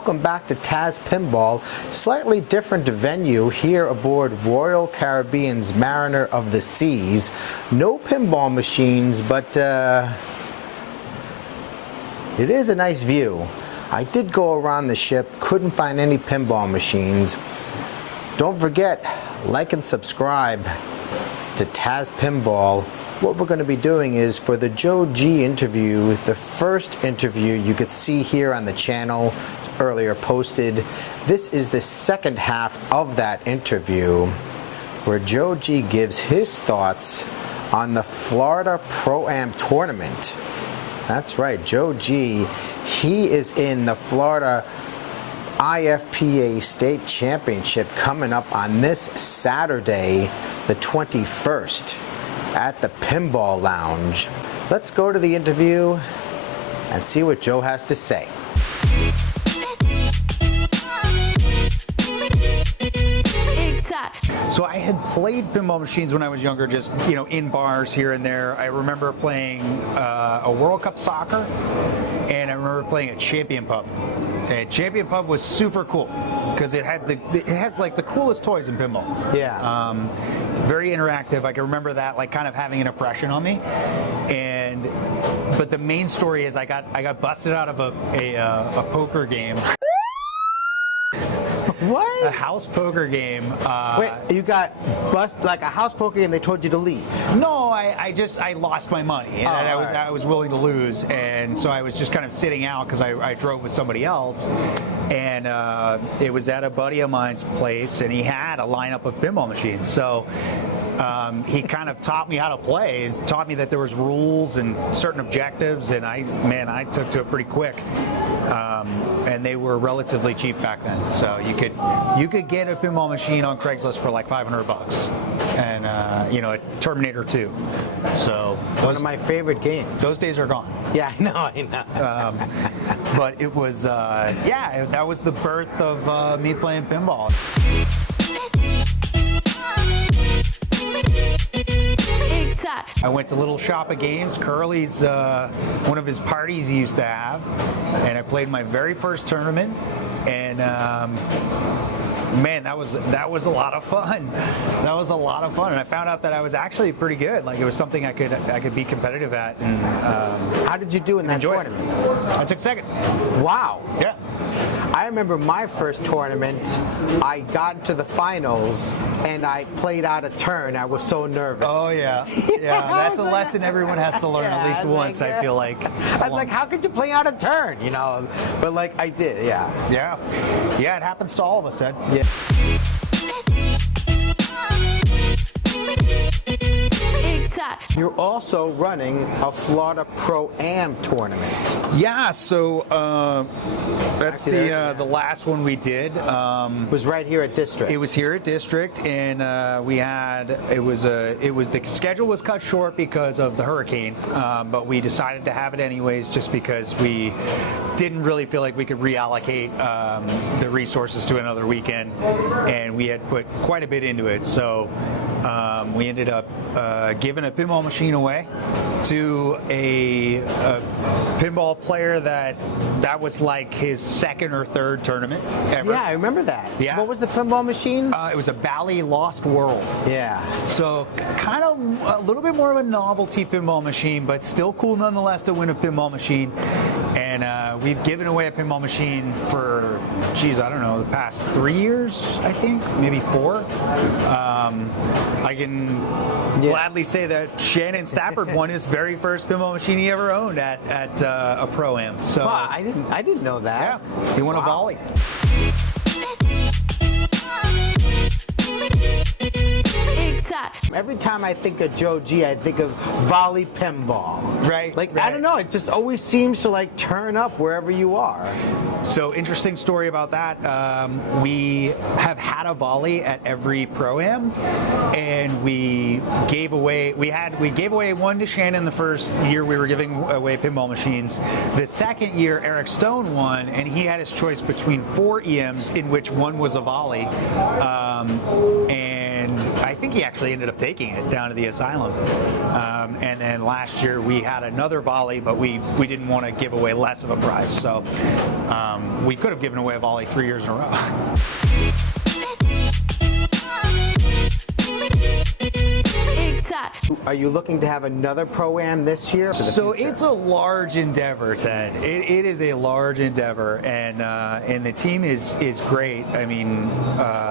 welcome back to Taz Pinball. Slightly different venue here aboard Royal Caribbean's Mariner of the Seas. No pinball machines, but it is a nice view. I did go around the ship, couldn't find any pinball machines. Don't forget, like and subscribe to Taz Pinball. What we're going to be doing is, for the Joe G interview, the first interview you could see here on the channel, earlier posted. This is the second half of that interview, where Joe G gives his thoughts on the Florida Pro-Am Tournament. That's right, Joe G, he is in the Florida IFPA State Championship coming up on this Saturday, the 21st. At the Pinball Lounge. Let's go to the interview and see what Joe has to say. So I had played pinball machines when I was younger, just, you know, in bars here and there. I remember playing a World Cup soccer, and I remember playing a Champion Pub. And Champion Pub was super cool because it has like the coolest toys in pinball. Yeah. Very interactive. I can remember that like kind of having an impression on me. But the main story is I got busted out of a poker game. What? A house poker game. Wait, you got busted like a house poker game? They told you to leave? No, I lost my money, and I was willing to lose, and so I was just kind of sitting out because I drove with somebody else, and it was at a buddy of mine's place, and he had a lineup of pinball machines, so. He kind of taught me how to play. He taught me that there was rules and certain objectives, and I took to it pretty quick. And they were relatively cheap back then, so you could get a pinball machine on Craigslist for like $500, and you know, a Terminator 2. So one of my favorite games. Those days are gone. Yeah, I know. But it was yeah, that was the birth of me playing pinball. I went to Little Shop of Games, Curly's, one of his parties he used to have, and I played my very first tournament, and man, that was a lot of fun. That was a lot of fun, and I found out that I was actually pretty good. Like, it was something I could be competitive at. And how did you do in that tournament? I took second. Wow. Yeah. I remember my first tournament, I got to the finals and I played out a turn. I was so nervous. Oh yeah. Yeah, that's a lesson everyone has to learn at least once, I feel like. I was like, how could you play out a turn, you know? But like, I did, yeah. Yeah. Yeah, it happens to all of us, Ed. Yeah. You're also running a Florida Pro-Am tournament. Yeah, so that's the last one we did. It was right here at District. It was here at District, and we had the schedule was cut short because of the hurricane, but we decided to have it anyways, just because we didn't really feel like we could reallocate the resources to another weekend, and we had put quite a bit into it. So we ended up giving a pinball machine away to a pinball player that was like his second or third tournament ever. Yeah, I remember that. Yeah. What was the pinball machine? It was a Bally Lost World. Yeah. So kind of a little bit more of a novelty pinball machine, but still cool nonetheless to win a pinball machine. And we've given away a pinball machine for, geez, I don't know, the past 3 years, I think, maybe 4. I can gladly say that Shannon Stafford won his very first pinball machine he ever owned at a Pro-Am. So wow, I didn't know that. Yeah, he won a Volley. Every time I think of Joe G, I think of Volley pinball. Right. Like, right. I don't know, it just always seems to like turn up wherever you are. So interesting story about that. We have had a Volley at every Pro-Am, and we gave away one to Shannon the first year we were giving away pinball machines. The second year, Eric Stone won, and he had his choice between 4 EMs, in which one was a Volley. And I think he actually ended up taking it down to the asylum. And then last year we had another volley, but we didn't want to give away less of a prize. So we could have given away a volley 3 years in a row. Are you looking to have another Pro-Am this year? So it's a large endeavor, Ted. It is a large endeavor, and the team is great. I mean,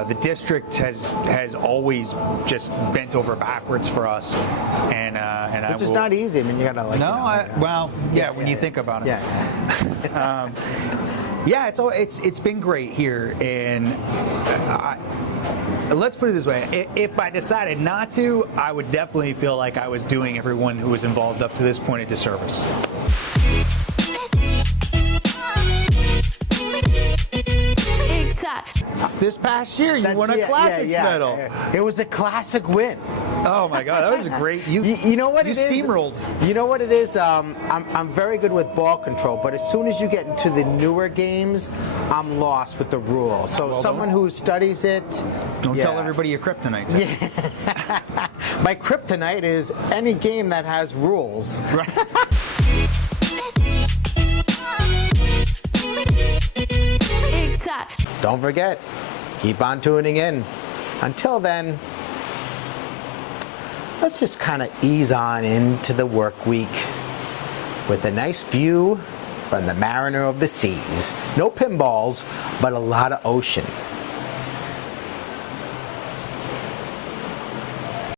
the district has always just bent over backwards for us, and which is not easy. I mean, you gotta like. No, when you think about it. Yeah. Yeah, it's been great here, and let's put it this way: if I decided not to, I would definitely feel like I was doing everyone who was involved up to this point a disservice. This past year, you won a Classics medal. It was a classic win. Oh my God, that was a great. You know what you it is? Steamrolled. You know what it is? I'm very good with ball control, but as soon as you get into the newer games, I'm lost with the rules. So well, someone who studies it. Don't tell everybody your kryptonite. Yeah. My kryptonite is any game that has rules. Right. Don't forget, keep on tuning in. Until then, let's just kind of ease on into the work week with a nice view from the Mariner of the Seas. No pinballs, but a lot of ocean.